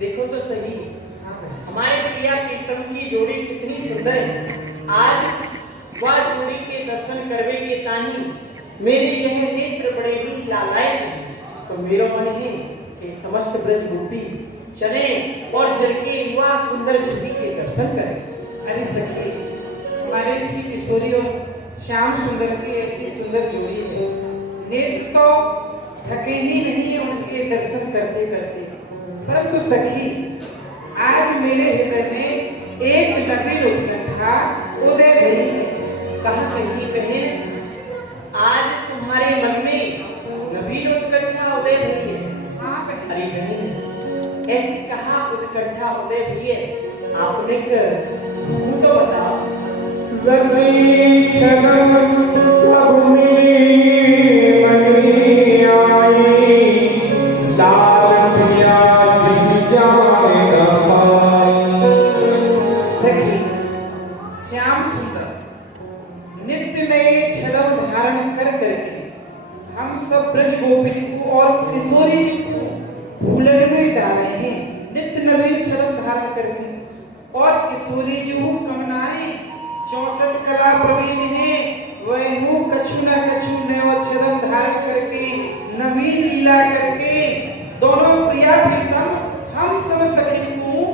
देखो तो सही, हमारे प्रिया प्रीतम की जोड़ी कितनी सुंदर है। आज वह जोड़ी के दर्शन करवे के ताही मेरे यह नेत्र बड़े ही लालायित हैं। तो मेरा मन है कि समस्त ब्रज गोपी चले और चल के वह सुंदर छवि के दर्शन करें। अरे सखी, हमारे श्री किशोरी और श्याम सुंदर की ऐसी सुंदर जोड़ी है, नेत्र तो थके ही नहीं उनके दर्शन करते करते। परंतु सखी, आज मेरे हृदय में एक नवीन उत्कंठा उदय हुई है। कहा कही बहन, आज तुम्हारे मन में नवीन उत्कंठा उदय हुई है। हाँ बहन। अरे बहन, ऐसी कहा उत्कंठा उदय हुई है, आपने मुंह तो बताओ। रची छनम सब में मनी आई, लाल प्रिया जी जाने न पाई। सखी, श्याम सुंदर नित्य नए छदम धारण कर करके हम सब ब्रज गोपिन को और किशोरी को भूलन में डाले हैं। नित्य नवीन छदम धारण करके और किशोरी जी हूँ कमनाए 64 कला प्रवीण है, वह हूँ कछु न कछु नयो छदम धारण करके नवीन लीला करके दोनों प्रिया प्रीतम हम सब सखी को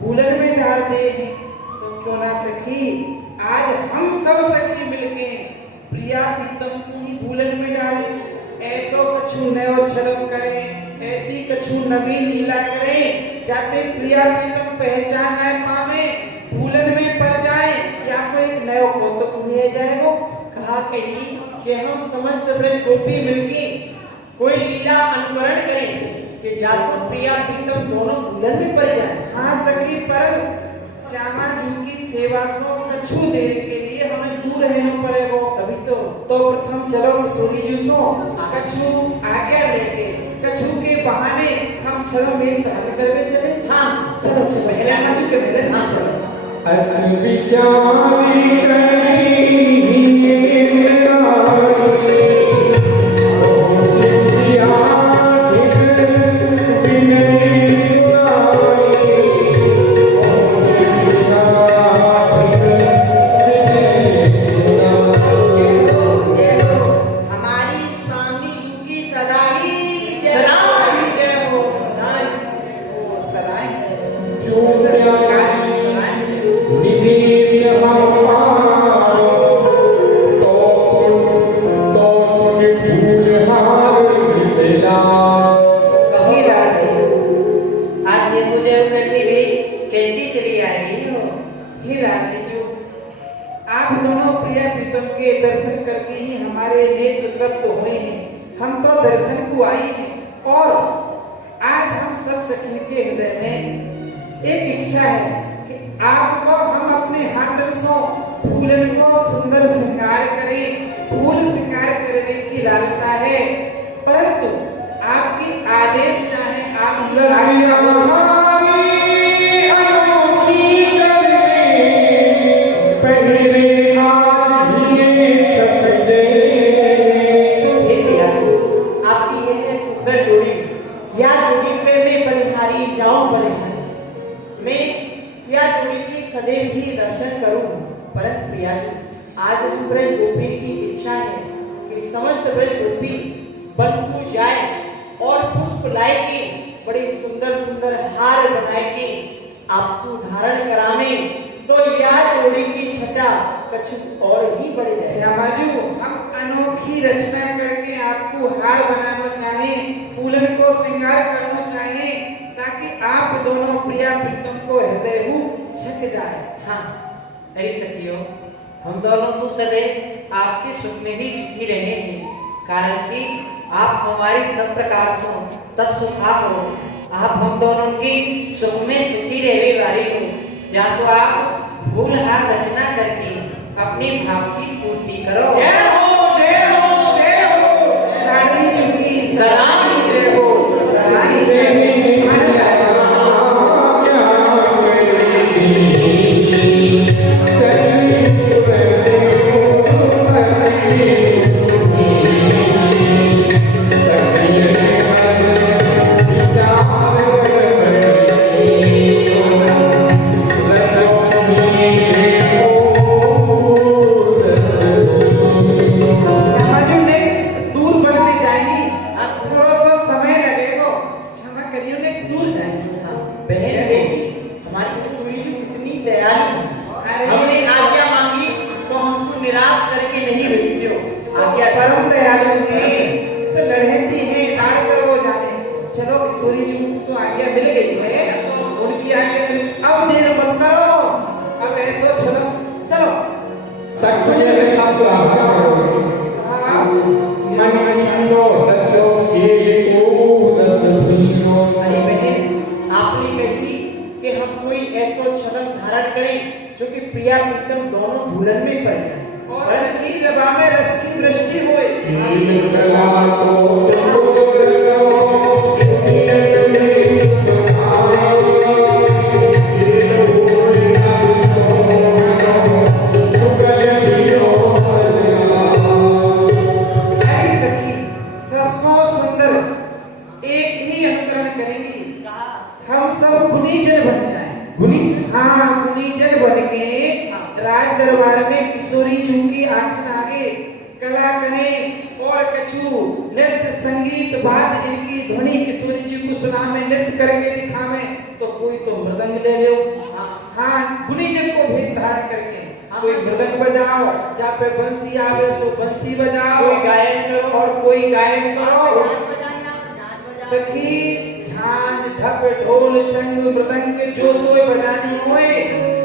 भूलन में डाल दे हैं। तो क्यों ना सखी, आज हम सब सखी मिलके प्रिया प्रीतम को ही भूलन में डालें, ऐसो कछु नयो छदम करें, ऐसी कछु नवीन लीला करें, जाते प्रिया प्रीतम पहचान न पावे, भूलन में पड़ जाए, या सो एक नयो कौतुक हुए जाएगो। कहा कही कि हम समस्त ब्रज गोपी मिलके कोई लीला अनुकरण करें कि जासो प्रिया प्रीतम दोनों भूलन में पड़ जाए। हाँ सखी, पर श्यामा जी की सेवा सो कछु देर के लिए हमें दूर रहना पड़ेगा। तभी तो प्रथम चलो किशोरी जी सो कछु आज्ञा लेके कछु के बहाने हम चलो में सहल करके चले। हाँ चलो चलो श्यामा जी के मेरे। हाँ चलो। अस विचारी करी आपको धारण कराने तो याद मेरा कछु और ही बढ़ जाए। श्यामाजू, हम अनोखी रचना करके आपको हार बनाना चाहें, फूलन को श्रृंगार करना चाहें, ताकि आप दोनों प्रिया प्रीतम को हृदय छक जाए। हाँ नहीं सखियो, हम दोनों तो सदैव आपके सुख में ही सुखी रहे हैं, कारण कि आप हमारी सब प्रकार से तत्सुखा हो। आप हम दोनों की सुख में सुखी रहने वाली हो। या तो आप फूल हार रचना करके अपने भाव की पूर्ति करो। जय हो, जय हो, जय हो। सारी चुकी सलामी जय हो। सारी परम दयालु हैं, तो लड़ती हैं, लाड़ कर वो जाने। चलो किशोरी जी को तो आज्ञा मिल गई है, उनकी आज्ञा मिल। अब देर मत करो, अब ऐसो चलो चलो सखी ने अच्छा सुहावना करो। हाँ मन में छंदो रचो खेल को रस भीनो। अरे बहन, आपने कही कि हम कोई ऐसा छलन धारण करें जो कि प्रिया प्रीतम दोनों भूलन में पड़ जाए और सखी रबा में रस की वृष्टि होए। खेल कला को दूर करो, खेल में सुनाओ, खेल बोल न सोनो, जुगल जियो सजाओ। ऐ सखी सरसों सुंदर एक ही अनुकरण करेंगी, हम सब गुनीजन बन जाएं। गुनीजन? हाँ, गुनीजन बन के राज दरबार में किशोरी जी की आंख आगे कला करें और कछु नृत्य संगीत बाद इनकी ध्वनि किशोरी जी को सुनावे, नृत्य करके दिखावे। तो कोई तो मृदंग ले लो, हाँ गुनीजन को भेष धारण करके कोई मृदंग बजाओ, जहाँ पे बंसी आवे सो बंसी बजाओ, कोई गायन करो और कोई गायन करो। सखी झांझ ढप ढोल चंग मृदंग के जो तो बजानी होए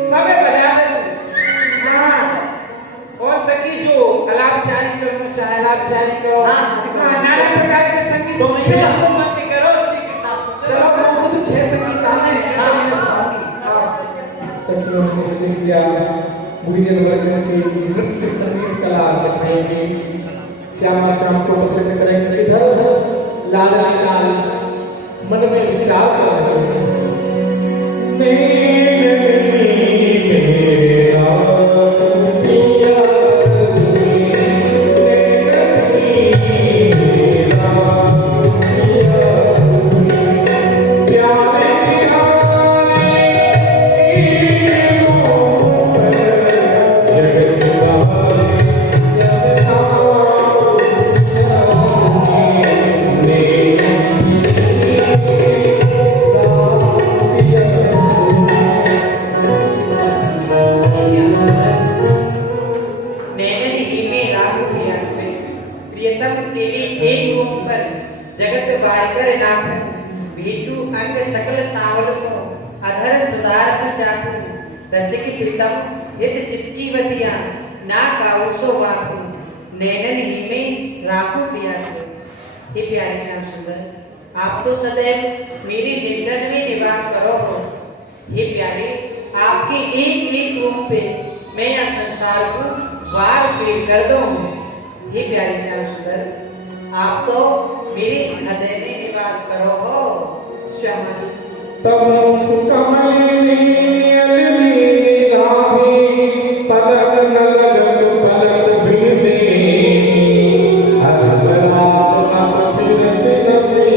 सबे बजा दे। हाँ, और सखी जो अलापचारी करो चाहे अलापचारी करो। हाँ, नाना प्रकार के संगीत तो सुनिए। मैं मत करो सीखता चलो वो खुद 6 संगीत आने हैं, मैं सुनाऊंगी। सखियों ने निश्चय किया गुनीजन वर्ग के नृत्य संगीत कला दिखाएंगे। श्यामा श्याम को प्रसन्न करेंगे। इधर उधर लाल लाल मन में विचार कर रहे हैं। रसिक प्रीतम हित चित्की बतिया ना काउसो वाकु नैनन ही में राखो प्रिया को। हे प्यारे श्याम सुंदर, आप तो सदैव मेरे निर्गत में निवास करो हो। हे प्यारे, आपके एक एक रूप पे मैं यह संसार को वार पेड़ कर दूं। हे प्यारे श्याम सुंदर, आप तो मेरे हृदय में निवास करो हो। श्यामा जी तब कमलिनी अलनी गाधी पलक नलक पलक भिड़े हर रात अब फिरते लगे।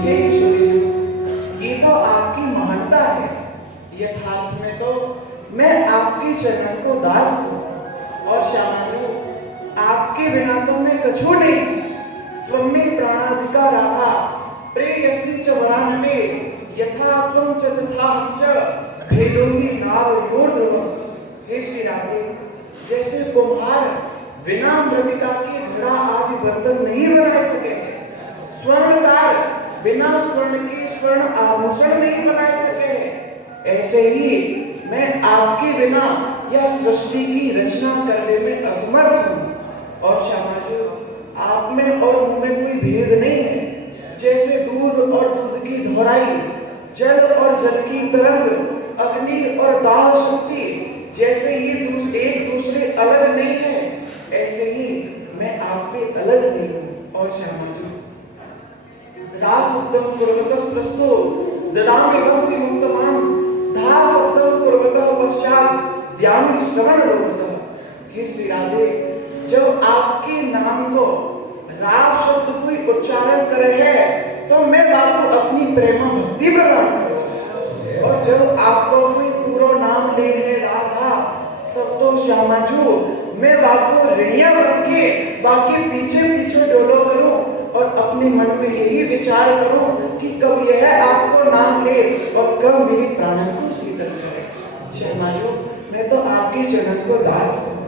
हे किशोरी जी, ये तो आपकी महानता है। यथार्थ में तो मैं आपके चरण को दास हूँ, और श्यामा जी आपके बिना तो मैं कछु नहीं। त्वमें प्राणाधिका राधा प्रेयसी च वरानने यथा त्वं च तथा हम च भेदो हि नारयोर्ध्रुवम्। ऐसे ही मैं आपके बिना यह सृष्टि की रचना करने में असमर्थ हूँ। और श्यामा जी, आप में और मुझ में कोई भेद नहीं है। जैसे दूध और दूध की धोराई, जल और जल की तरंग, अग्नि और दाह शक्ति, जैसे ये एक दूसरे अलग नहीं है, ऐसे ही मैं आपसे अलग नहीं हूँ। और श्यामा जी, रासब्दं कुर्वतस्त्रस्तो ददामि भक्ति मुक्तमां धासब्दं कुर्वतः पश्चात् ध्यामि श्रवणरूपतः। हे श्री राधे, जब आपके नाम को राव शब्द कोई उच्चारण करे है तो मैं आपको अपनी प्रेम भक्ति प्रदान करूंगा, और जब आपको कोई पूरा नाम ले है राधा, तब तो श्यामा जी मैं आपको ऋणिया बन के बाकी पीछे पीछे डोलो करूं और अपने मन में यही विचार करूं कि कब यह आपको नाम ले और कब मेरी प्राणों को शीतल करे। श्यामा जी, मैं तो आपके चरण को दास हूं।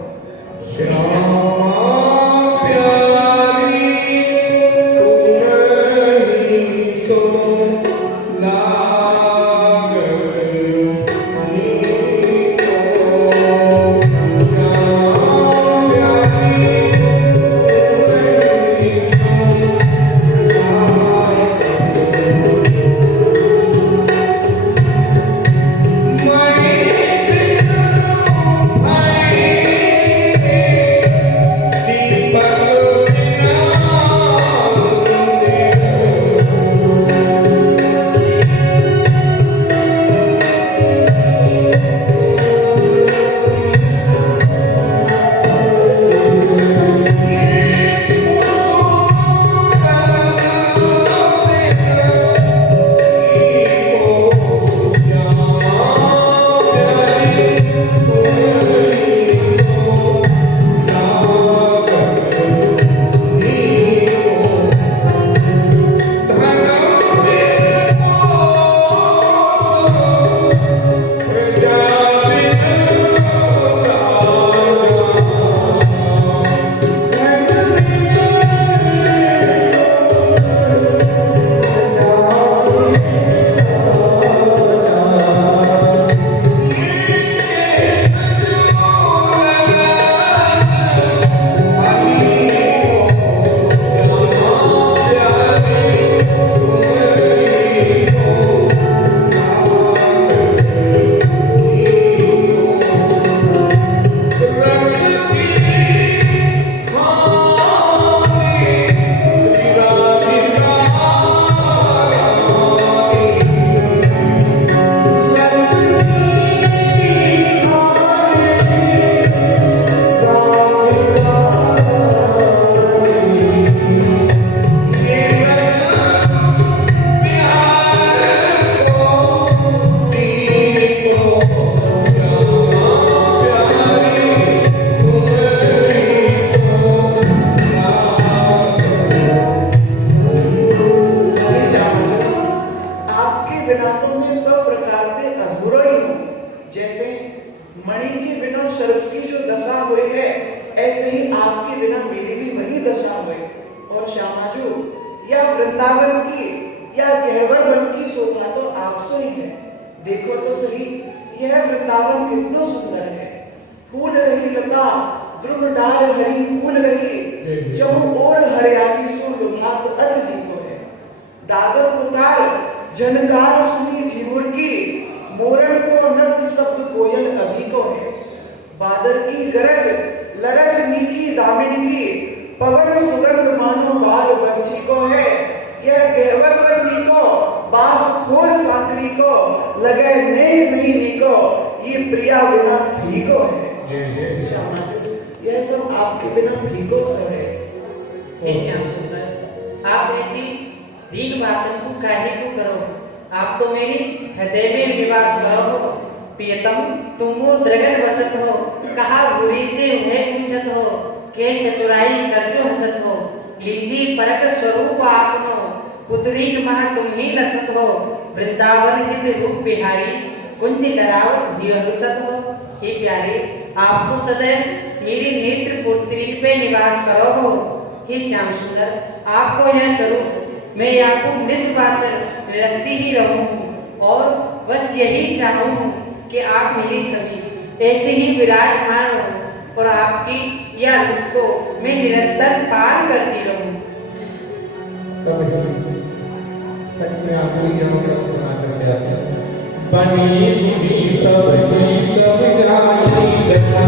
आप तो सदैव मेरी नेत्र पुत्री पे निवास करो हो। हे श्याम सुंदर, आपको यह स्वरूप मैं आपको निष्पासन रखती ही रहूं और बस यही चाहूं कि आप मेरी सभी ऐसे ही विराजमान हो और आपकी यह रूप को मैं निरंतर पार करती रहूं। तब सच में आप पूरी जगह बना करके आते हैं। बनी बुनी तब की सब जानी जगह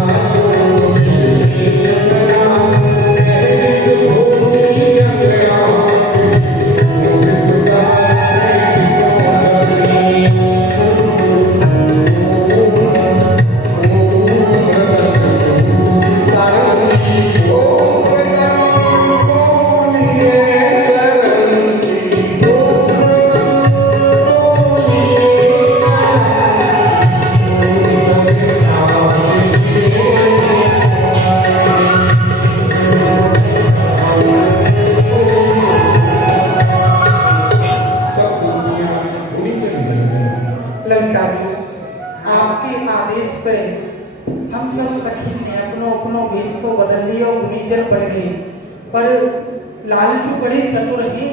आपके आदेश पे हम सब सखी ने अपनो वेश तो बदल लिया और गुनीजन बन गए, पर लालजू बड़े चतुर हैं,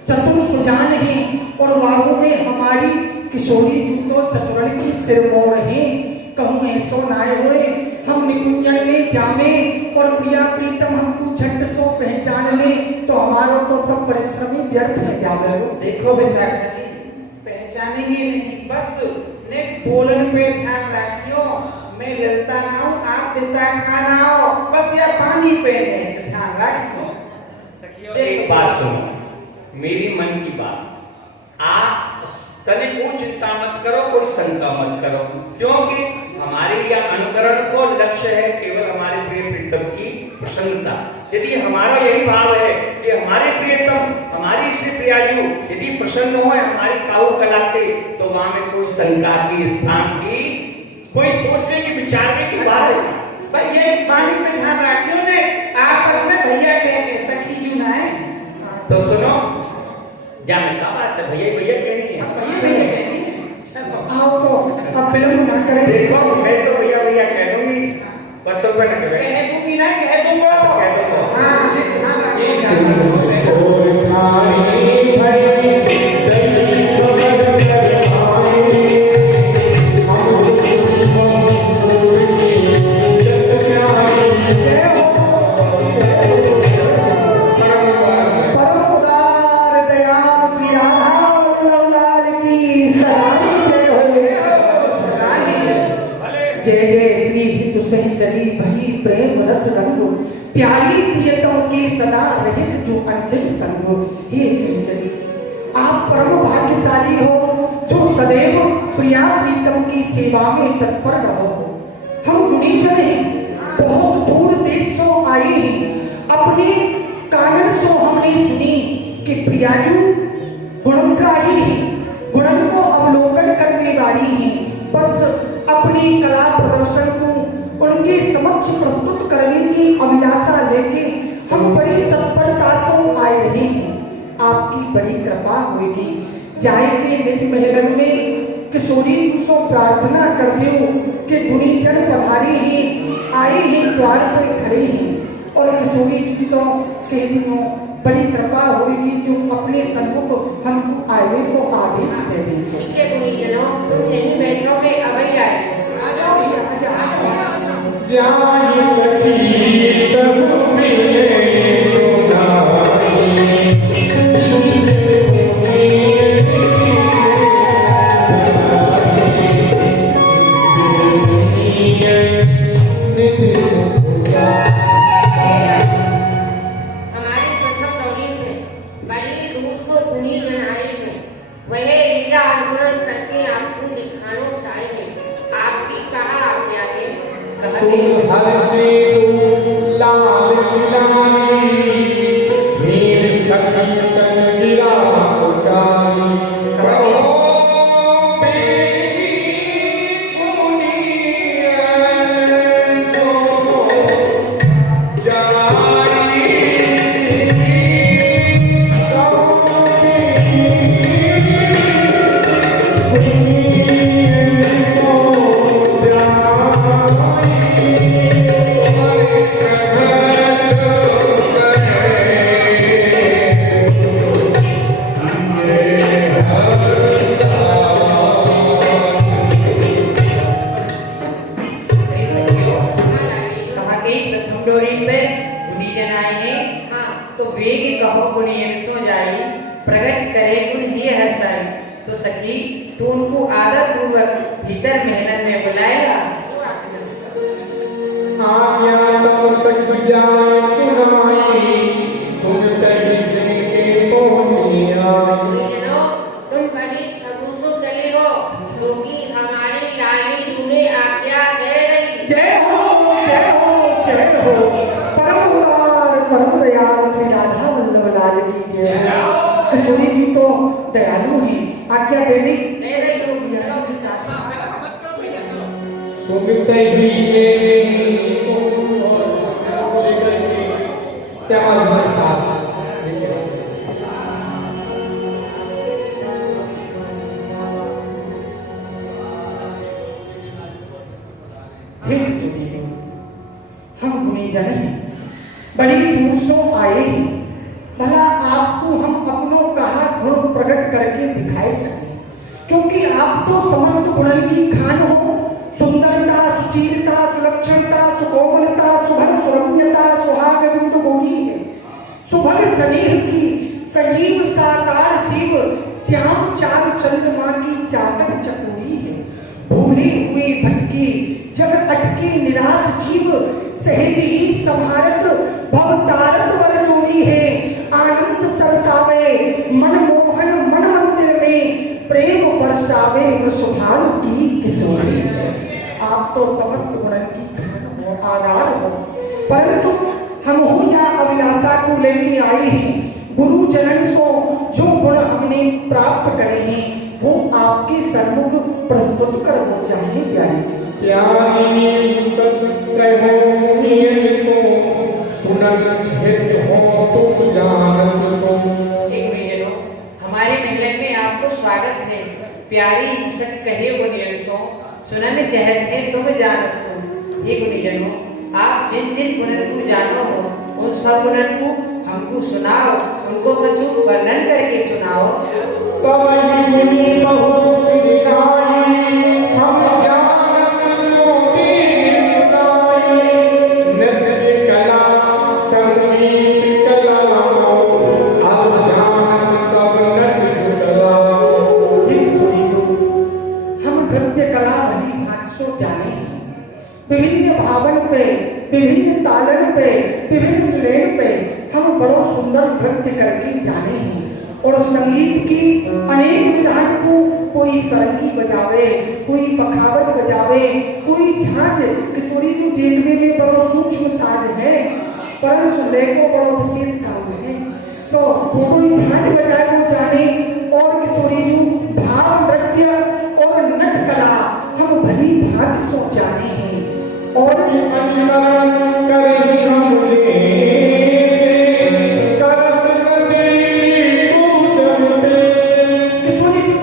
चतुर सुजान हैं और वाहू में हमारी किशोरी जी तो चतुरन की सिर मोर हैं। कहूँ ऐसो नाय होए हम निकुंजन में जामे और प्रिया प्रीतम हमको झट सो पहचान ले, तो हमारा तो सब परिश्रम ही व्यर्थ है। जागर देखो विशाखा जी, पहचानेंगे नहीं, बस ने बोलन पे ध्यान रखियो। मैं ललता ना हूँ, आप विशाखा ना हो, बस यह पानी पे ध्यान रखियो। सखियों एक बात सुनो, मेरी मन की बात, आप तने को चिंता मत करो, कोई शंका मत करो, क्योंकि हमारे यह अनुकरण को लक्ष्य है केवल हमारे प्रिय प्रीतम की प्रसन्नता। यदि हमारा यही भाव है कि हमारे प्रियतम हमारी श्री प्रियायु यदि प्रसन्न हो हमारी काहू कलाते, तो वहां में कोई शंका की स्थान की कोई सोचने की विचारने की बात है। भैया एक पानी पे ध्यान रखियो ने, आपस में भैया कहते सखी जू ना है। तो सुनो, क्या मैं क्या बात है, भैया भैया कहनी है, भैया कहनी है। चलो आओ तो अब फिल्म ना करें। देखो मैं तो भैया भैया कह दूंगी, पर तो मैं न कह दूंगी ना, कह दूंगा। हाँ ध्यान रखिएगा। चली भरी प्रेम रस रंग प्यारी प्रियतम के सदा रहित जो अंतिम संग। हे सिंचरी, आप परम भाग्यशाली हो जो सदैव प्रिया प्रीतम की सेवा में तत्पर रहो। हम गुणीजन हैं, बहुत दूर देश से आए हैं, अपने कानन से हमने सुनी कि प्रियायु गुणग्राही है, गुणन को अवलोकन करने वाली है। बस अपनी कला प्रदर्शन को उनके समक्ष प्रस्तुत करने की अभिलाषा लेके हम बड़ी तत्परता से आए रहे हैं। आपकी बड़ी कृपा होगी। जाए के निज महल में किशोरी को प्रार्थना करते हो कि गुणीजन पधारे हैं, आए हैं, द्वार पर खड़े हैं, और किशोरी को कहती हो बड़ी कृपा होगी जो अपने सम्मुख हमको आने को आदेश दे देंगे। ठीक है गुणीजनों, तुम यहीं बैठो, मैं अभी आई। जाई सखी तब मिले सोनारी, हमारे प्रथम नौली में बड़ी दूर से गुणीजन आए हैं, वह लीला अनुकरण करके आपको दिखाना चाहिए। आपकी कहा आज्ञा है। सुधर से लाल लाली, वीर सखी तन गिरा उचारी। Oh डोरी पे गुनीजन आए हैं। हाँ तो वेग कहो गुनीजन सो जाई, प्रकट करे गुण ही हर्षाई। तो सखी तू उनको आदर पूर्वक भीतर महलन में बुलाएगा। आज्ञा तब सखी जाए सुनाई, सुनते ही जिनके पहुँची आई। गुरुजनों, तुम कभी सगुसो चले हो, क्योंकि हमारी रानी तुम्हें आज्ञा दे रही। जय हो जय हो जय हो। परम उदार परम दयालु श्री राधा वल्लभ लाल की जय। किशोरी जी तो दयालु ही, आज्ञा देने दे रही हो। सुनते ही ये लेकर के श्यामा हमारे साथ हे किशोरी जी, हम गुनीजन हैं, बड़ी दूर से आए हैं। भला आपको हम अपनों कहा गुण प्रकट करके दिखाए सके, क्योंकि आप तो समस्त गुणन की खान हो। सुंदरता, सुशीलता, सुलक्षणता, सुकोमलता, सुभग सुरम्यता, सुहाग बिंद गौरी है। सुभग स्नेह की सजीव साकार शिव, श्याम चार चंद्रमा की चातक चकोरी है। भूले हुए भटके जग अटके निराश जीव, सहज ही संहारत भव तारत वर जोरी है। आनंद सरसावे मनमोहन मन मंदिर में, प्रेम बरसावे वृषभानु की किशोरी है। आप तो समस्त गुणन की खान हो, आधार हो, परंतु हम हो या अभिलाषा को लेके आए हैं। गुरु जनन को जो गुण हमने प्राप्त करे हैं, वो आपके सन्मुख प्रस्तुत कर हो चाहिए प्यारी। प्यारी सच कहो नियन सो, सुनत छित हो तुम जानत सो। हे गुनीजनों, हमारे महलन में आपको स्वागत है। प्यारी मुसक कहे गुनीजन सो, सुनन चहत है तुम जानत सो। हे गुनीजनों, आप जिन जिन गुणन को जानो हो, उन सब गुणन को हमको सुनाओ, उनको कछु वर्णन करके सुनाओ। तब ही मुनि बहु सिखाई, हम जानत सो दीन सुनाई। नृत्य कला संगीत कला, अब जानत सब नट जुटलाओ। हे किशोरी जी, हम नृत्य कला भली भांति सो जाने हैं। विभिन्न भावन पे, विभिन्न तालन पे, विभिन्न लेन पे हम बड़ो सुंदर नृत्य करके जाने हैं। और संगीत की अनेक विधान को, कोई सरंगी बजावे, कोई पखावज बजावे, कोई झांझ। किशोरी जी देखने में बड़ो सूक्ष्म साज है, परंतु लेको बड़ो विशेष काम है। तो कोई झांझ बजाए वो जाने, और किशोरी जी भाव नृत्य और नट कला हम भली भांति सो जाने हैं। और अनुकरण करहि हम जैसे, करत नदी पूजते से। किशोरी जी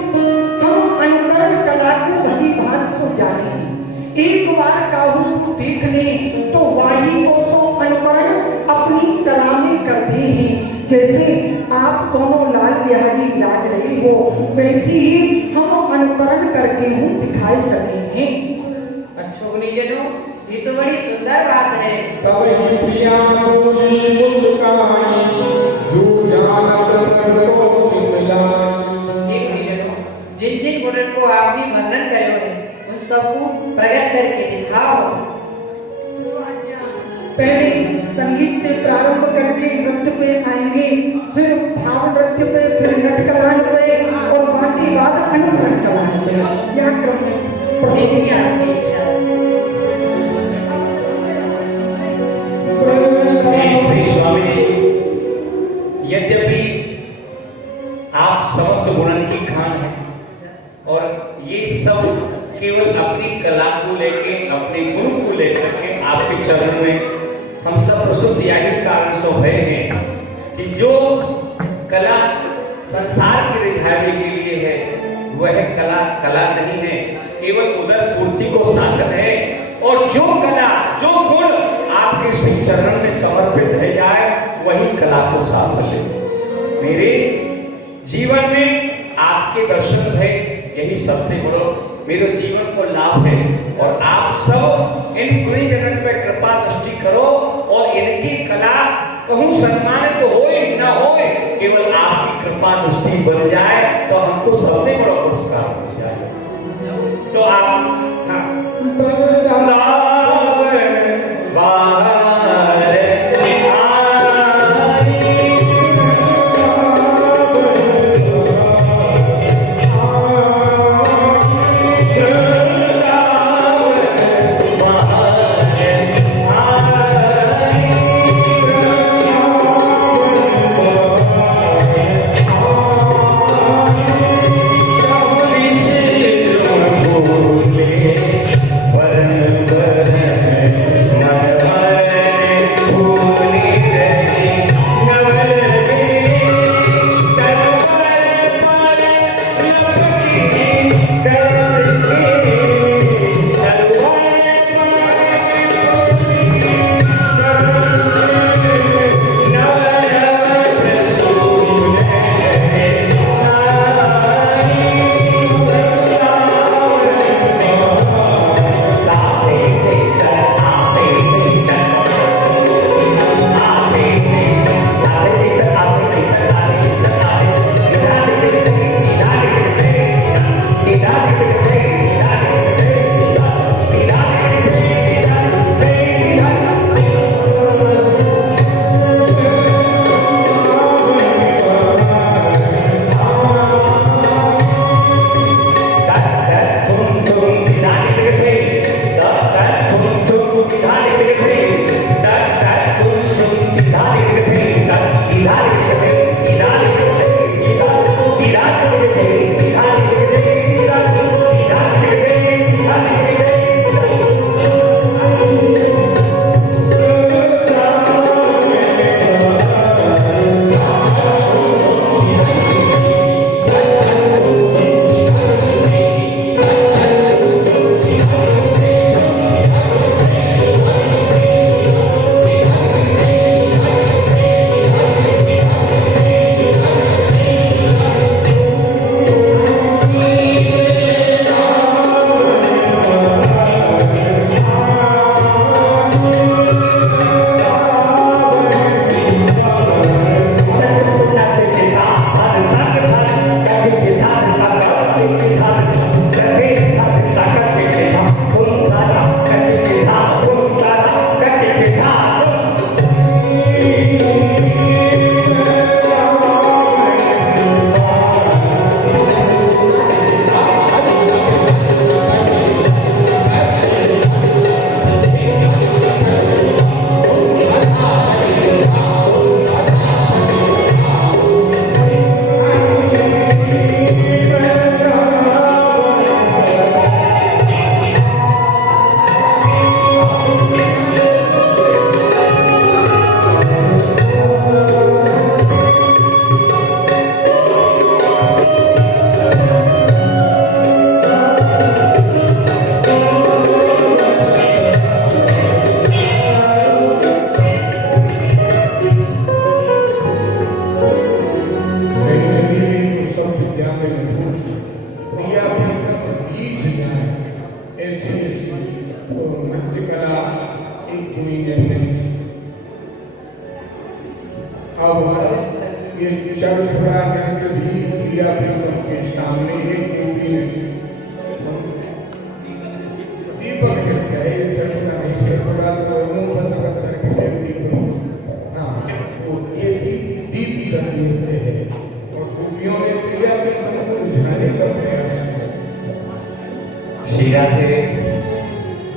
हम अनुकरण कला को भली भांति सो जाने हैं। एक बार काहू को देख ले तो वाही को सो अनुकरण अपनी कला में करते हैं। जैसे आप कोनो लाल बिहारी विराज रहे हो, वैसे ही हम अनुकरण करके हूँ दिखाई सके हैं। अच्छा गुनीजनों, ये तो बड़ी सुंदर बात है। तब ही प्रिया बोली मुस्काई, जो जानत प्रभु चितलाई। हे गुनीजनों, जिन जिन गुणन को आपने वर्णन करे हैं, उन सबको प्रकट करके दिखाओ। पहले संगीत से प्रारंभ करके नृत्य पे आएंगे, फिर भाव नृत्य पे, फिर नट कला पे, और बाकी बात अनुकरण कला पे। यह क्रम है। जैसी आपकी इच्छा। श्री स्वामी, यद्यपि आप समस्त गुणन की खान हैं और ये सब केवल अपनी कला को लेके, अपने गुण को लेकर के आपके चरण में हम सब प्रस्तुत यही कारण से भय हैं कि जो कला संसार के रिझाने के लिए है, वह कला कला नहीं है, केवल उदर पूर्ति को साधन है। और जो कला, जो गुण आपके श्री चरण में समर्पित है जाए, वही कला को साफल्य। मेरे जीवन में आपके दर्शन है, यही सबसे बड़ो मेरे जीवन को लाभ है। और आप सब इन गुणीजनन पे कृपा दृष्टि करो और की कला कहूँ सम्मानित तो होए न होए, केवल आपकी कृपा दृष्टि बन जाए तो हमको सबसे बड़ा पुरस्कार मिल जाए। तो आप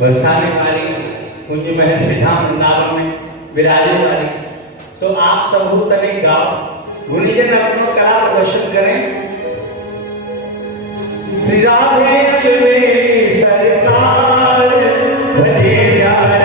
बरसाने वाली कुंज महल सिद्धांत वृंदावन में विराजने वाली। सो आप सब तने गाओ, गुणीजन अपना कला प्रदर्शन करें। श्री राधे सरकार भजे राधे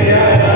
Yeah.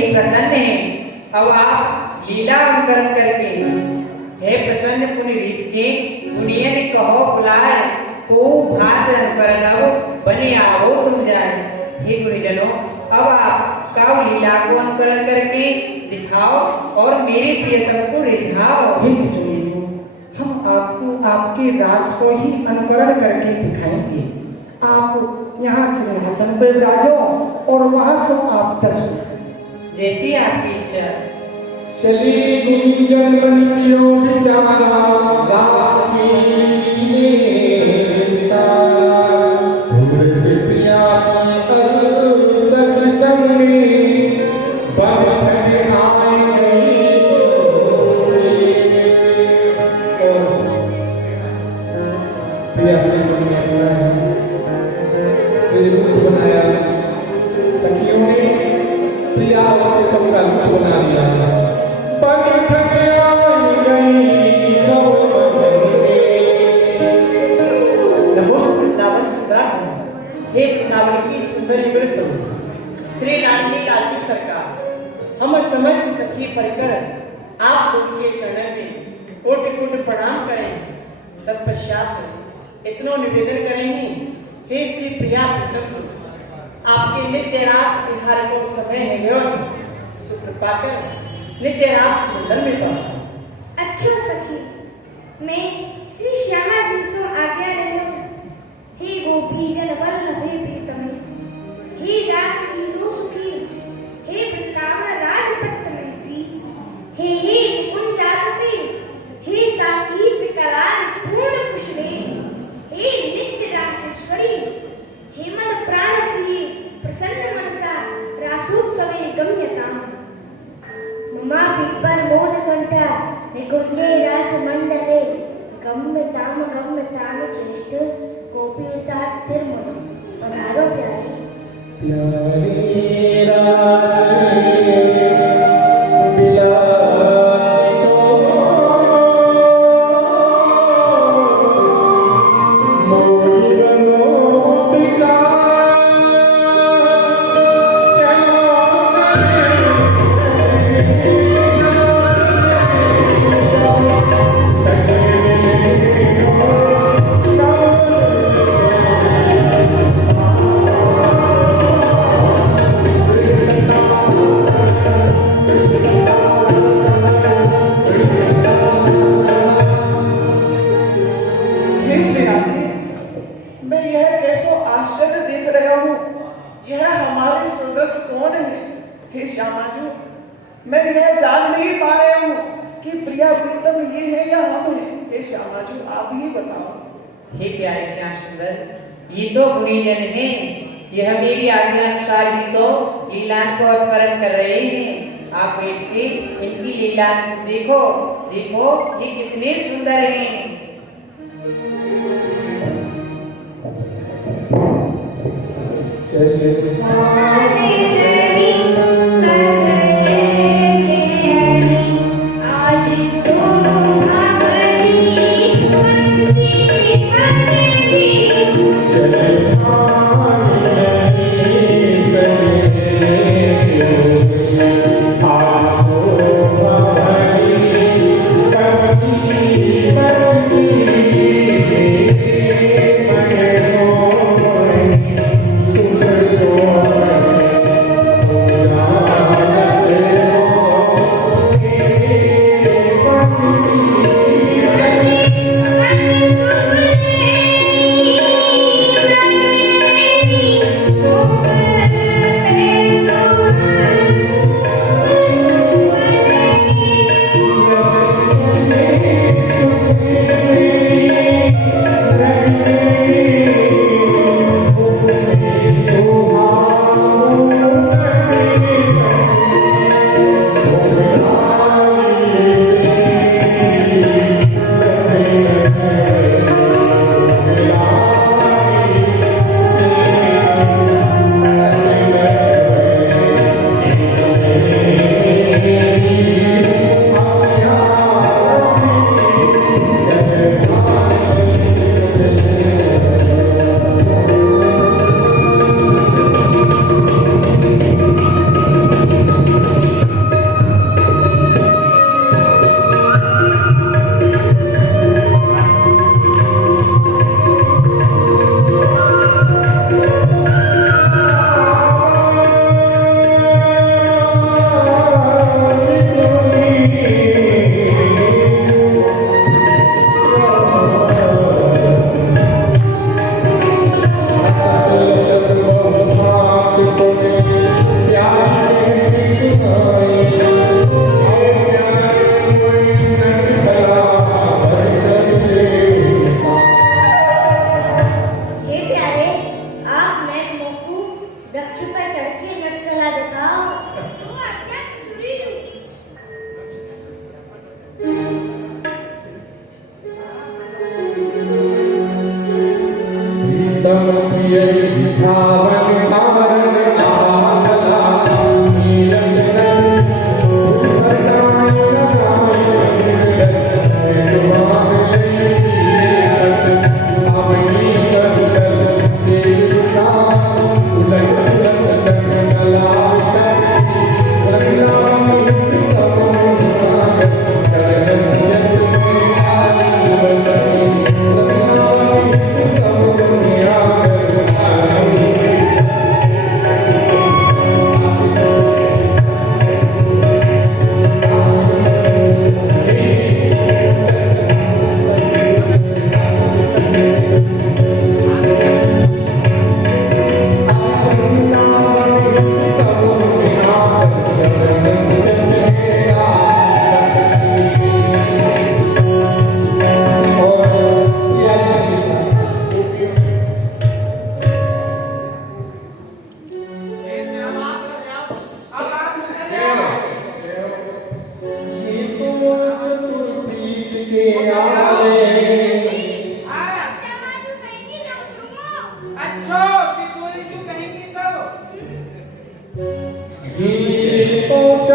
ही प्रसन्न हैं। अब आप लीला अनुकरण करके हे प्रसन्न पुनि रीच के पुनियन कहो बुलाए को भात अनुकरण अब बने आओ तुम जाए। हे गुरुजनों, अब आप काव लीला को अनुकरण करके दिखाओ और मेरे प्रियतम को रिझाओ। हे किशोरी, हम आपको आपके रास को ही अनुकरण करके दिखाएंगे। आप यहाँ सिंहासन पर विराजो और वहां से आप दर्शन। जैसी आपकी इच्छा। चली गुंजन बंदियों बिचारा दास की लीलेस्ता उम्र प्रिया की कर सख संगे बैठने आए गई छोड़े। प्रिया बनाया सखियों ने प्रिया और का बना दिया। हे वृंदावन की सुंदर युगल समूह, श्री राजनी लालजी सरकार, हम समस्त सखी परिकर आप उनके चरण में कोटि कोटि प्रणाम करें। तत्पश्चात इतनो निवेदन करेंगे, हे श्री प्रिया पुत्र, आपके नित्य रास विहार को समय है गयो सुकृपा कर नित्य रास मंडल में पाओ। अच्छा सखी, मैं श्री श्यामा जी सो आज्ञा ले लो। हे गोपी जन वल्लभ हे प्रीतम, हे रास लीलो सुखी, हे वृंदावन राजपट्ट में सी, हे कुंजातपी, हे साकीत कला पूर्ण कुशले, हे नित्य रासेश्वरी, हे मन प्राण प्रिय प्रसन्न मनसा रासोत्सवे गम्यताम्। ममा पिप्पर मोद कंठा निकुंजे रास मंडले गम्यताम चेष्ट गोपीता तिरमन। पधारो प्यारी। प्यारी रास बिलासी मोरी रंगों तिसा मैं यह जान नहीं पा रहा हूँ कि प्रिया प्रीतम ये है या हम हैं। हे श्यामा जी, आप ही बताओ। हे प्यारे श्याम सुंदर, ये तो गुणीजन हैं। यह मेरी आज्ञा अनुसार ही तो लीला को अनुकरण कर रहे हैं। आप बैठ के इनकी लीला को देखो, देखो ये कितने सुंदर हैं। Super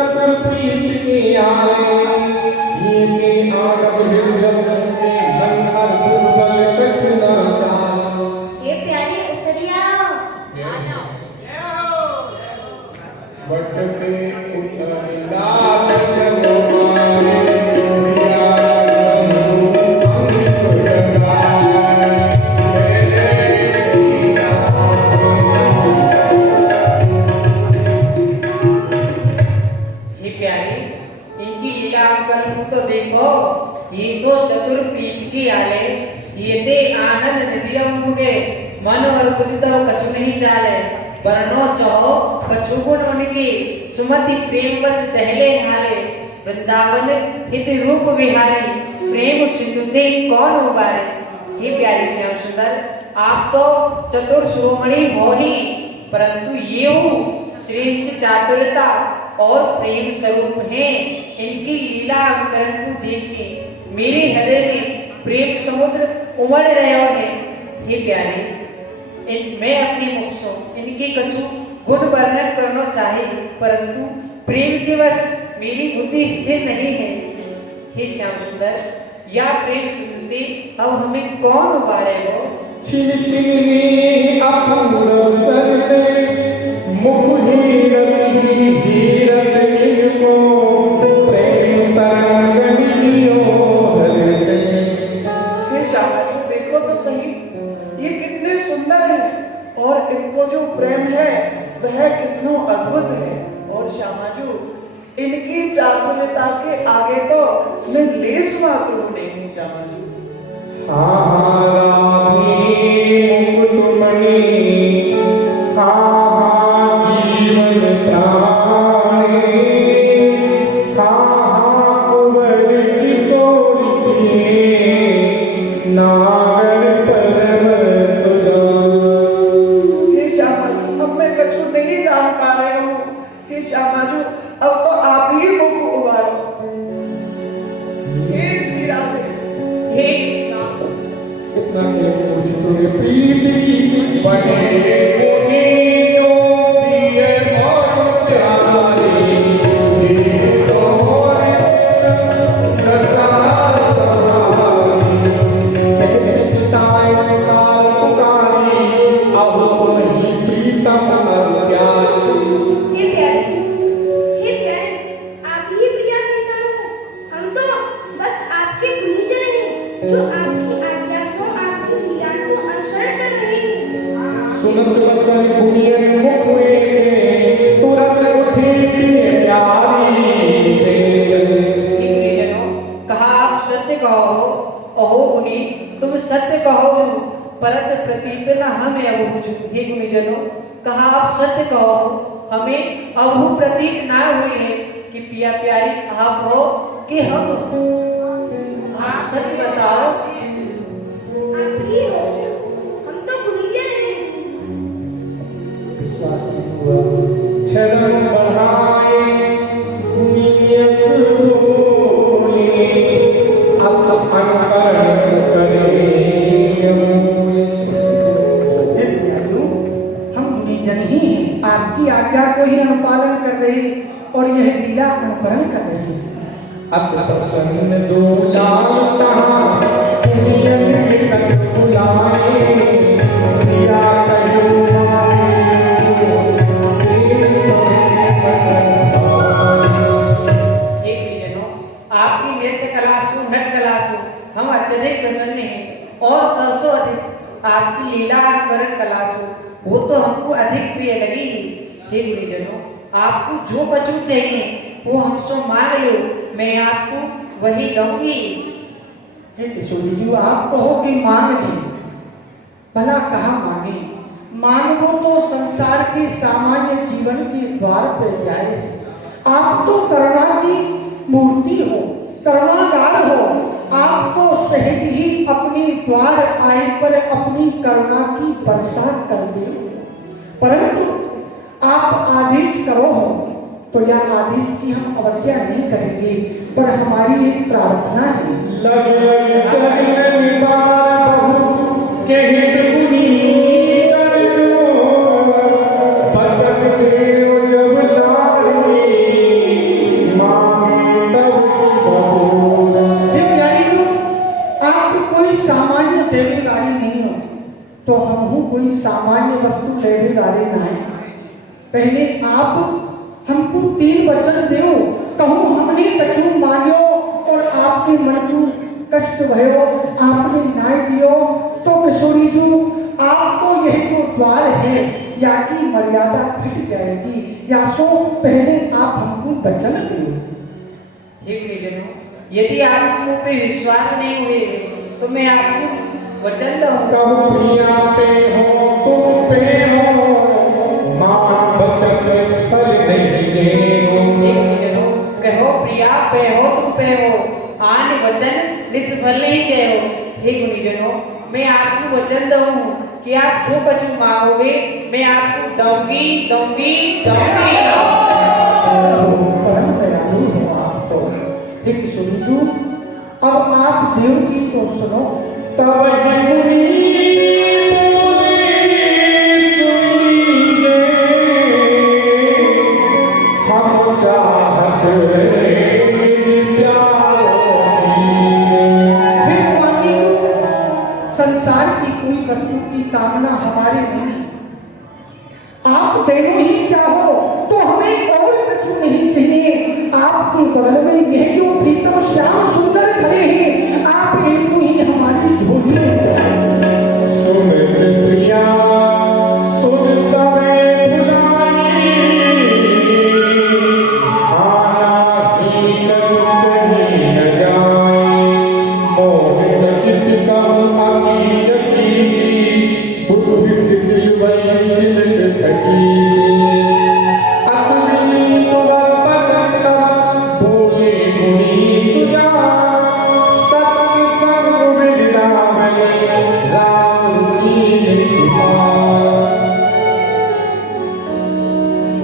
चतुर प्रीत के आए ये के आगम हिरजब से मन हर दुर्बल कछु न चाल। ये प्यारे उतरिया बट पे उतरला जगवाए प्रिया अमृत जगाए हे प्यारी, इनकी लीला करण को तो देखो। ये तो चतुर प्रीत की आले, ये ते आनंद निधियम मुगे मन और बुद्धि तो कछु नहीं चाले। वर्णो चाहो कछु गुण उनकी सुमति प्रेम बस दहले हाले। वृंदावन हित रूप विहारी प्रेम सिंधु थे कौन उबारे। हे प्यारी श्याम सुंदर, आप तो चतुर शिरोमणि हो ही, परंतु ये श्रेष्ठ चातुरता और प्रेम स्वरूप हैं। इनकी लीला करण को देख के मेरे हृदय में प्रेम समुद्र उमड़ रहे हैं। हे प्यारे, मैं अपने मुख से इनके कछु गुण वर्णन करना चाहे, परंतु प्रेम के वश मेरी बुद्धि स्थिर नहीं है। हे श्याम सुंदर, या प्रेम सुनते अब हमें कौन उबारे हो। छिन छिन अपूर्व सर से मुख हीरत इनको प्रेम तरंगनियो हल से। ये शाबाजी देखो तो सही, ये कितने सुंदर हैं और इनको जो प्रेम है वह कितना अद्भुत है। और श्यामाजू, इनकी चातुर्यता के आगे तो मैं लेस मात्र नहीं हूँ श्यामाजू। मुकुटमणि जीवन प्राणे कुंवर किशोरी नागर परम सुजान। हे श्यामाजू, अब मैं कछु नहीं जान पा रही हूँ। हे श्यामाजू, अब तो आप ही मुख उबारो। हे श्री राधे, हे कृष्ण, इतना कह के वो छुटोगे प्रीत की बने हे प्यारे, हे प्यारे, आप ही प्रिया प्रीतम हो। हम तो बस आपके गुनीजन हैं, जो आपकी आज्ञा से आपकी लीला को अनुसरण कर रहे हैं। सुनत वचन गुनियन मुख में से तुरंत उठी प्रिय प्यारी देश। हे गुनीजनों, कहा आप सत्य कहो। अहो गुनी, तुम सत्य कहो, परत प्रतीत न हमें अबूझ। हे गुनीजनों, कहा आप सत्य कहो, हमें अबू प्रतीत ना हुई है कि पिया प्यारी आप हो कि हम। आप सत्य बताओ। आप ही हो, हम तो गुनीजन हैं। विश्वास नहीं हुआ छदम बढ़ाए गुनियस बोले असंकरण करे। हे प्याजू, हम गुनीजन ही हैं, आपकी आज्ञा को ही अनुपालन कर रहे और यह लीला अनुकरण कर रहे हैं। अत प्रसन्न दो लाल तहाँ गुनियन के कट बुलाए प्रिया कहो हे गुनीजनों, आपकी नृत्य कला सु नट कला सु हम अत्यधिक प्रसन्न हैं, और सबसे अधिक आपकी लीला अनुकरण कला सु वो तो हमको अधिक प्रिय लगी। हे गुनीजनों, आपको जो कछु चाहिए वो हमसे मांग लो, मैं आपको वही दूंगी। हे किशोरी जी, आप कहो कि मांग ली, भला कहा मांगे। मांगो तो संसार के सामान्य जीवन के द्वार पर जाए। आप तो करुणा की मूर्ति हो, करुणागार हो। आपको सहज ही अपने द्वार आए पर अपनी करुणा की वर्षा कर दे, परंतु आप आदेश करो हो तो यह आदेश की हम अवज्ञा नहीं करेंगे, पर हमारी एक प्रार्थना है। लग लग चरण निबार बहु के हित गुनीजन जो बचक देव जब लाए कोई सामान्य वस्तु लेने वाले ना है। पहले आप हमको 3 वचन दो, कहूँ हमने कछु मांगो और आपके मन को कष्ट भयो, आपने न्याय दियो, तो किशोरी जी आपको यही जो द्वार है या की मर्यादा फिट जाएगी, या सो पहले आप हमको वचन दो। हे प्रियजनों, यदि आपको पे विश्वास नहीं हुए तो मैं आपको वचन दूंगा। कब प्रिया पे हो तुम पे हो, मां बचन स्थल नहीं जेनो। हे प्रियजनों, कहो प्रिया पे हो तुम पे हो, आन वचन निष्फल नहीं गए हो। हे गुणीजनों, मैं आपको वचन दूं कि आप जो कुछ मांगोगे मैं आपको दूंगी दूंगी दूंगी। परम दयालु हो आप तो। एक सुनजू, अब आप देव की तो सुनो। तब ही मुनि बोले सुनिए, हम चाहत संसार की कोई वस्तु की कामना हमारे नहीं, आप दोनों ही चाहो तो हमें और कुछ नहीं चाहिए। आपके बगल में ये जो प्रीतम श्याम सुंदर खड़े हैं, आप इनको ही हमारी झोली में डाल। सुमित प्रिया सुन समय बुलाई, आना ही कछुक ही न जाए, मोह चकित कम आकी जकीसी, बुद्धि सिद्धि वै सिद्ध थकीसी। अतुलित वचन तब बोले मुनि सुजा, सत्य संग विरामले राम लीन छिपा।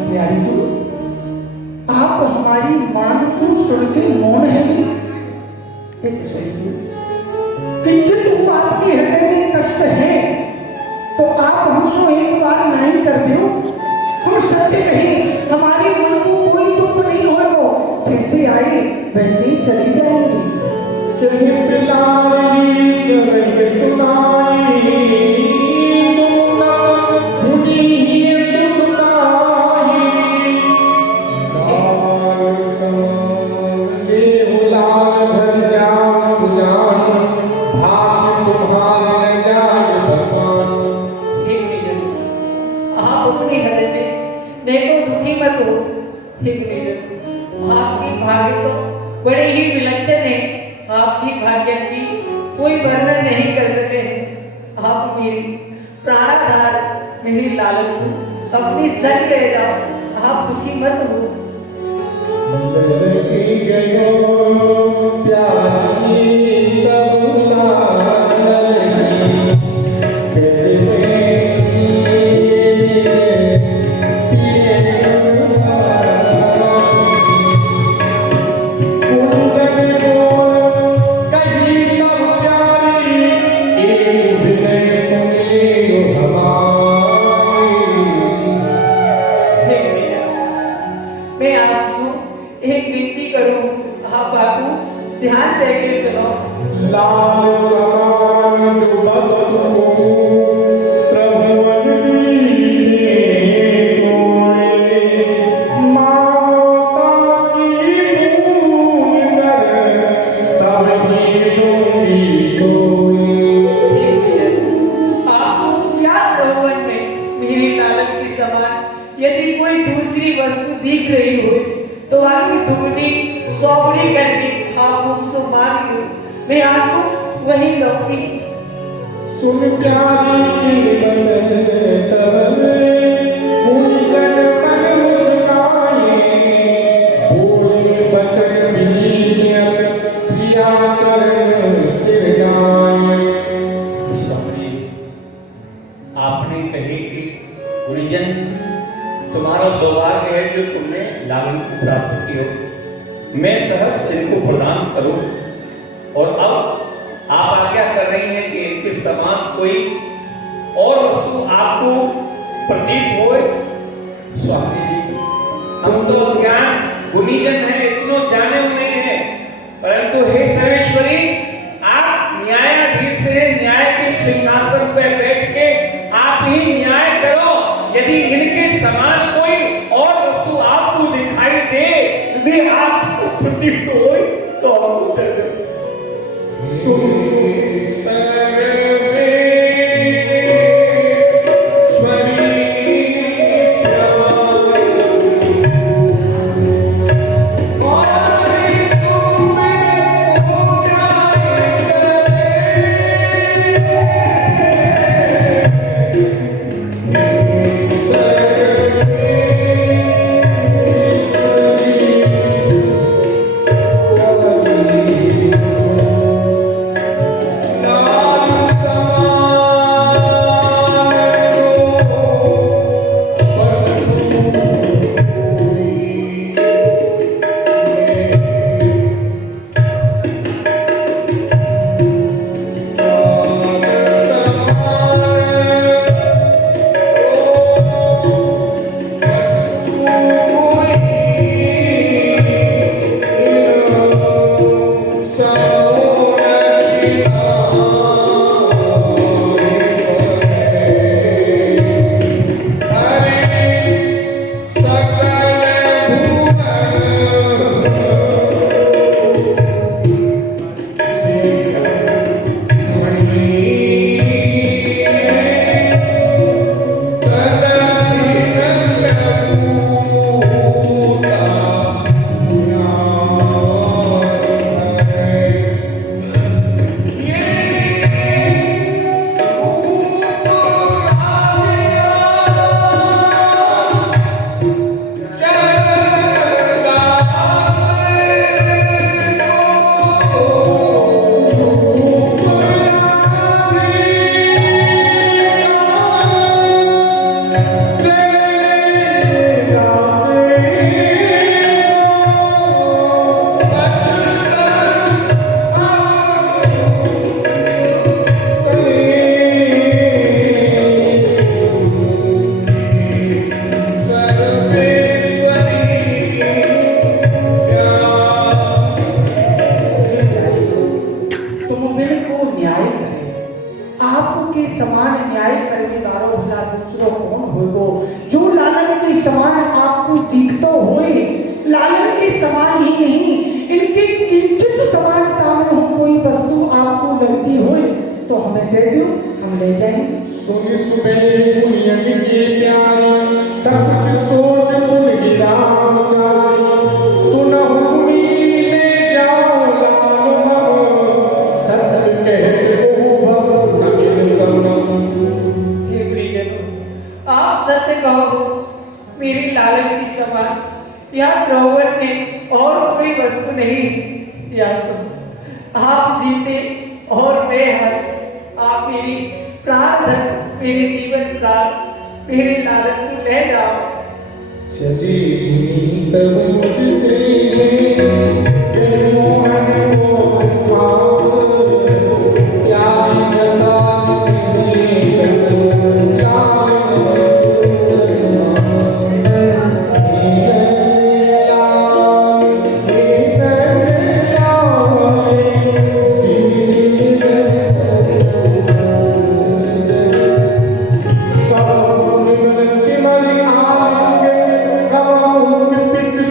प्यारी जी, आप हमारी मांग को सुन के मौन है भी। एक सोचिए, किंचित वो आपके हृदय में कष्ट है तो आप हमसे एक बार नहीं कर दो। हम सत्य कहें, हमारे मन को कोई दुख नहीं होगा, जैसे आए वैसे ही चली जाएंगी। कहीं पिलारी सरग सुनाई, मुनि ही दुखदाई। लाल ये लाल भर जाओ सुजान, भाग्य तुम्हारे न जाए बखान। हे गुणीजनों, आप अपने हृदय में देखो दुखी मत हो। हे गुणीजनों, आपके भाग्य तो बड़े ही विलक्षण है, आपकी भाग्य की कोई वर्णन नहीं कर सके। आप मेरी प्राणाधार, मेरी लालन को अपनी संग ले जाओ, आप दुखी मत हो। लड़की गयो प्यारी तब लाडली, तेरे मैं आपसे एक विनती करूं, आप बापू ध्यान देके सुनो। लाल समान जो वस्तु को त्रिभुवन दीने कोई, माता की भूमि कर सब ही दूंगी कोई। आपको क्या त्रिभुवन में मेरी लालन की समान यदि कोई दूसरी वस्तु दिख रही हो तो आपकी दुगनी सौगुनी करके आप मुझसे मांग लो, मैं आपको वही दूंगी। सुन प्यारी की वचन तब मुनि जन मन मुस्काए, बोले वचन विनीत प्रिया चरण सिर गाए। स्वामी, आपने कहे कि गुरुजन तुम्हारा सौभाग्य है जो तुमने लालन को प्राप्त किया, मैं सहर्ष इनको प्रदान करूं। और अब आप आज्ञा कर रही हैं कि इनके समान कोई और वस्तु आपको प्रतीत होए। स्वामी जी, हम तो अज्ञान गुणीजन हैं, इतनो जाने हुए हैं, परंतु हे सर्वेश्वरी, आप न्यायाधीश हैं, न्याय के सिंहासन पर बैठ के आप ये आंखों प्रतीत होए तो हमको दे दे।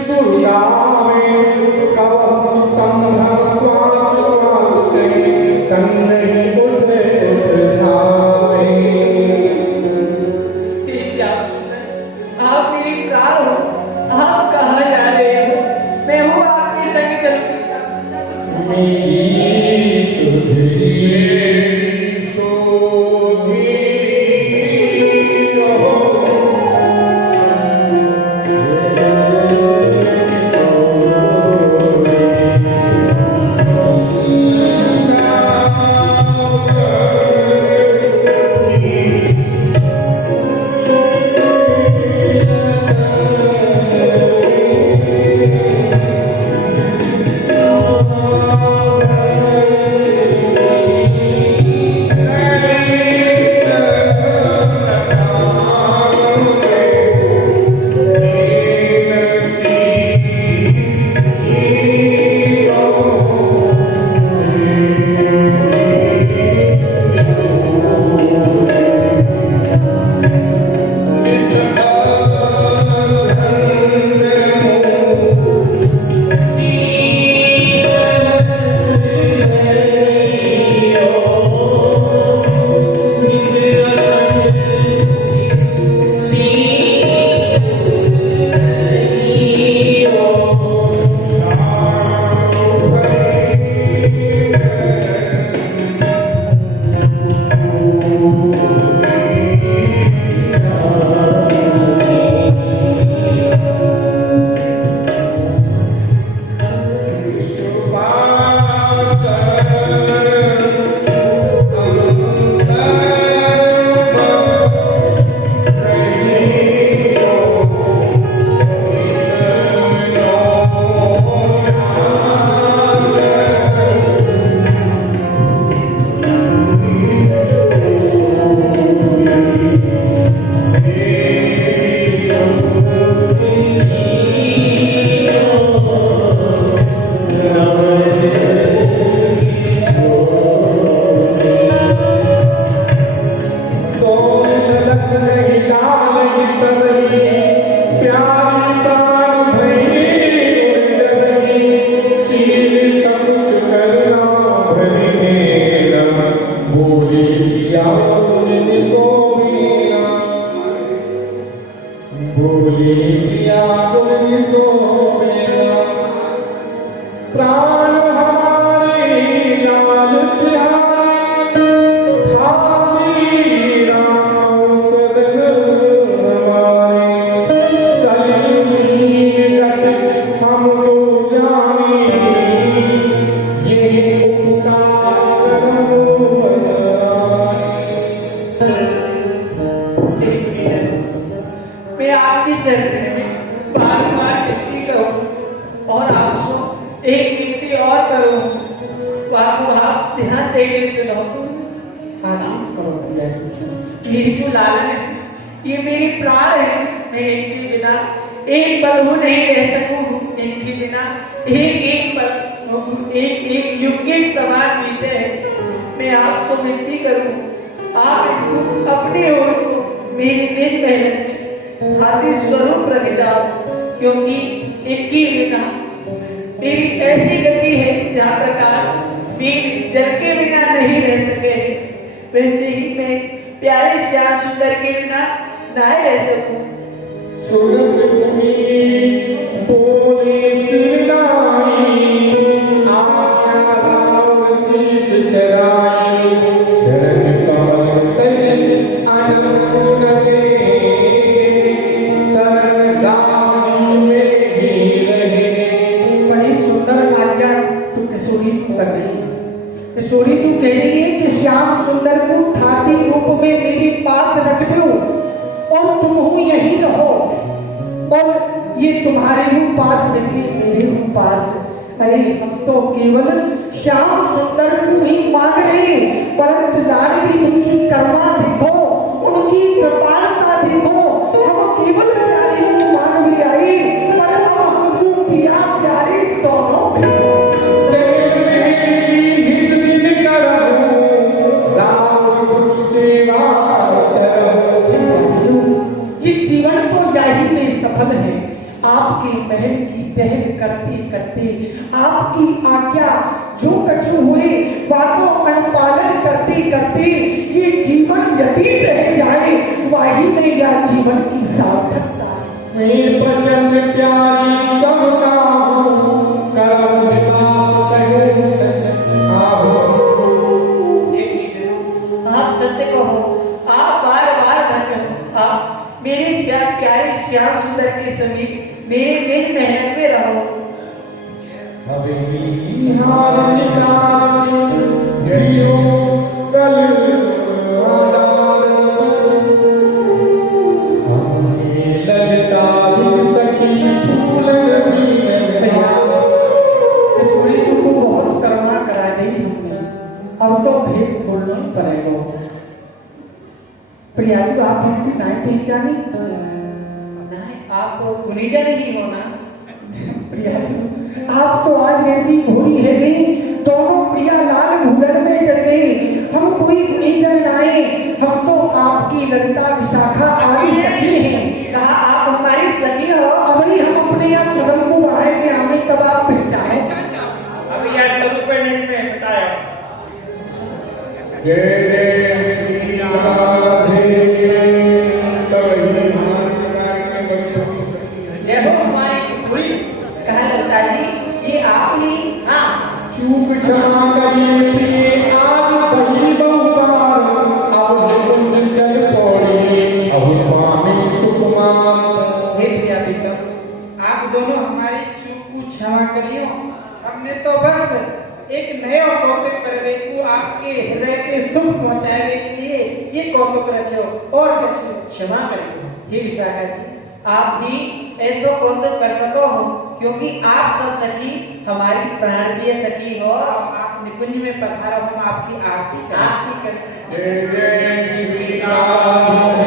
Soul और आप एक विनती और करो बाबू, आप ध्यान देके सुनो। आदेश करो प्रिया जी। ये जो लालन है, ये मेरी प्राण है। मैं इनके बिना एक पल भी नहीं रह सकूं। इनके बिना एक पल एक युग के समान बीते हैं। मैं आपको विनती करूं, आप इनको अपने ओर से मेरी निज मेहनत में हाथी स्वरूप रख जाओ, क्योंकि इनकी बिना मेरी ऐसी गति है जहाँ प्रकार बीज जल के बिना नहीं रह सके, वैसे ही मैं प्यारे श्याम सुंदर के बिना ना रह सकूं। किशोरी तू कह रही है कि श्याम सुंदर को थाती रूप में मेरे पास रख दो और तुम हो यहीं रहो, और ये तुम्हारे ही पास नहीं मेरे ही पास। अरे हम तो केवल श्याम सुंदर को ही मांग रहे, परंतु लाडली जी की करुणा देखो, उनकी कृपालुता देखो। हम केवल प्यारे को मांग ले आए, पर अब हमको पिया प्यारे दोनों ये जीवन तो यही में सफल है। आपके महल की टहल करते करते, आपकी आज्ञा जो कछु हुए बातों अनुपालन करते करते ये जीवन व्यतीत रह जाए, वही में या जीवन की सार्थकता है। प्रसन्न प्यारी सबका हूँ, करम निवास तहु सचाहु। आप सत्य कहो, आप बार बार धन्य हो। आप मेरे श्याम प्यारे श्याम सुंदर के समीप मेरे निज मेहनत में रहो। अभी हार निकाल गयो कल आधार, हमें ललता दिन सखी फूल रही किशोरी तुमको बहुत करुणा करा दी हमने, अब तो भेद खोलना ही पड़ेगा। प्रिया जी आप हमको नहीं पहचानी? नहीं, आपको गुनीजा नहीं होना। प्रिया जी आप तो आज ऐसी भूरी है गई, दोनों प्रिया लाल भूलन में डर गई। हम कोई गुनीजा नाए, हम तो आपकी ललिता विशाखा आदि सखी हैं। कहा आप हमारी सखी हो। अभी हम अपने यहाँ चरण को बढ़ाएंगे, हमें तब आप पहचाने। अब यह स्वरूप में बताया। जय श्री राधे जय हो हमारी किशोरी। कहा ललिता जी ये आप ही? हाँ। चूक क्षमा करिए प्रिय, आज बड़ी बहुबार अब कुंज चल पड़ी, अब स्वामी सुकुमार। हे प्रिया बेगम, आप दोनों हमारी चूक को क्षमा करियो। हमने तो बस एक नया कौतुक करने को आपके हृदय के सुख पहुंचाने के लिए ये कौतुक रचो और रचो। क्षमा करिए हे विशाखा जी, आप भी ऐसो कौतुक कर सको हो, क्योंकि आप सब सखी हमारी प्राण प्रिय सखी हो। आप निकुंज में पधारो, हम आपकी आरती करें। आरती करें। जय जय श्री राम।